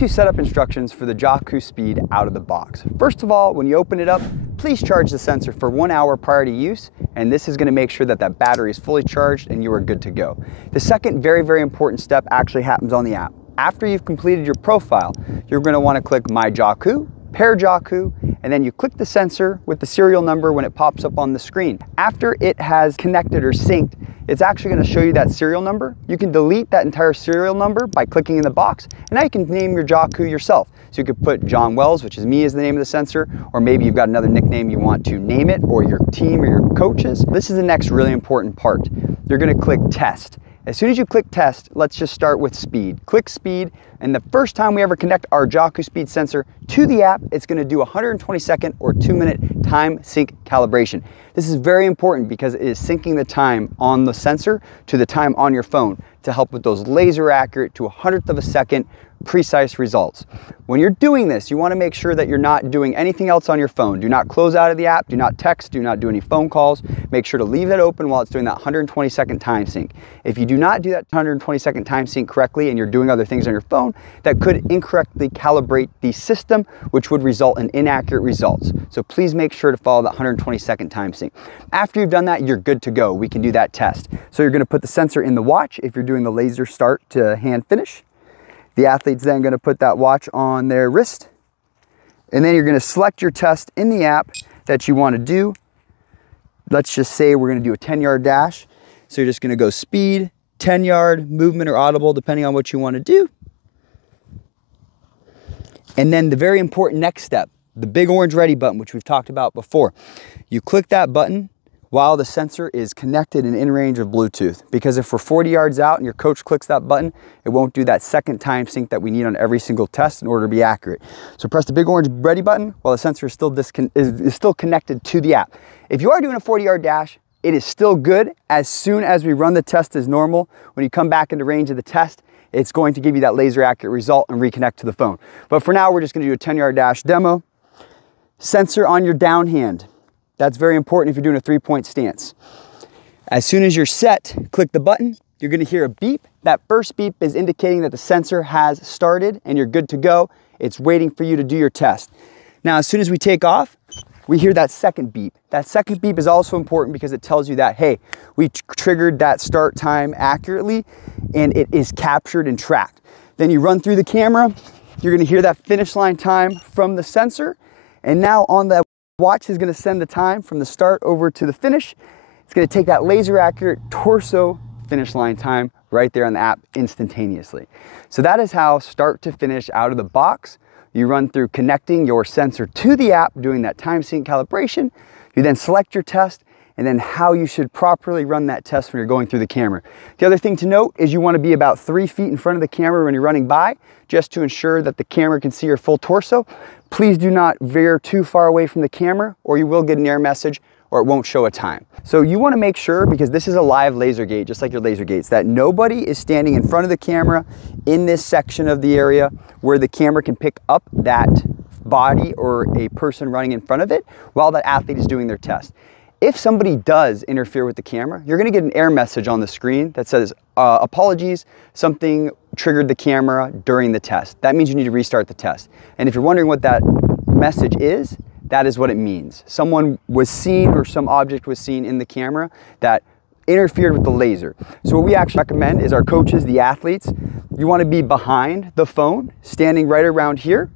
how-to setup instructions for the Jawku Speed out of the box. First of all, when you open it up, please charge the sensor for 1 hour prior to use, and this is going to make sure that that battery is fully charged and you are good to go. The second very important step actually happens on the app. After you've completed your profile, you're going to want to click My Jawku, Pair Jawku, and then you click the sensor with the serial number when it pops up on the screen. After it has connected or synced, it's actually going to show you that serial number. You can delete that entire serial number by clicking in the box, and now you can name your Jawku yourself. So you could put John Wells, which is me, as the name of the sensor, or maybe you've got another nickname you want to name it, or your team or your coaches. This is the next really important part. You're going to click Test. As soon as you click Test, let's just start with Speed. Click Speed, and the first time we ever connect our Jawku Speed sensor to the app, it's going to do 120-second or 2-minute time sync calibration. This is very important because it is syncing the time on the sensor to the time on your phone to help with those laser accurate to 1/100th of a second precise results. When you're doing this, you want to make sure that you're not doing anything else on your phone. Do not close out of the app, do not text, do not do any phone calls. Make sure to leave it open while it's doing that 120-second time sync. If you do not do that 120-second time sync correctly and you're doing other things on your phone, that could incorrectly calibrate the system, which would result in inaccurate results. So please make sure to follow that 120-second time sync. After you've done that, you're good to go. We can do that test. So you're going to put the sensor in the watch if you're doing the laser start to hand finish. The athlete's then going to put that watch on their wrist, and then you're going to select your test in the app that you want to do. Let's just say we're going to do a 10-yard dash. So you're just going to go speed, 10-yard, movement, or audible, depending on what you want to do. And then the very important next step, the big orange ready button, which we've talked about before. You click that button while the sensor is connected and in range of Bluetooth. Because if we're 40 yards out and your coach clicks that button, it won't do that second time sync that we need on every single test in order to be accurate. So press the big orange ready button while the sensor is still connected to the app. If you are doing a 40-yard dash, it is still good. As soon as we run the test as normal, when you come back into range of the test, it's going to give you that laser accurate result and reconnect to the phone. But for now, we're just going to do a 10-yard dash demo. Sensor on your down hand. That's very important if you're doing a 3-point stance. As soon as you're set, click the button. You're going to hear a beep. That first beep is indicating that the sensor has started and you're good to go. It's waiting for you to do your test. Now, as soon as we take off, we hear that second beep. That second beep is also important because it tells you that, hey, we triggered that start time accurately and it is captured and tracked. Then you run through the camera. You're going to hear that finish line time from the sensor. And now on the watch is going to send the time from the start over to the finish. It's going to take that laser accurate torso finish line time right there on the app instantaneously. So that is how start to finish out of the box. You run through connecting your sensor to the app, doing that time sync calibration. You then select your test, and then how you should properly run that test when you're going through the camera. The other thing to note is you want to be about 3 feet in front of the camera when you're running by, just to ensure that the camera can see your full torso. Please do not veer too far away from the camera or you will get an error message or it won't show a time. So you want to make sure, because this is a live laser gate, just like your laser gates, that nobody is standing in front of the camera in this section of the area where the camera can pick up that body or a person running in front of it while that athlete is doing their test. If somebody does interfere with the camera, you're going to get an error message on the screen that says, apologies, something triggered the camera during the test. That means you need to restart the test. And if you're wondering what that message is, that is what it means. Someone was seen or some object was seen in the camera that interfered with the laser. So what we actually recommend is our coaches, the athletes, you want to be behind the phone, standing right around here.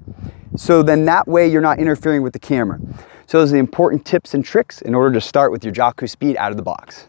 So then that way you're not interfering with the camera. So those are the important tips and tricks in order to start with your Jawku Speed out of the box.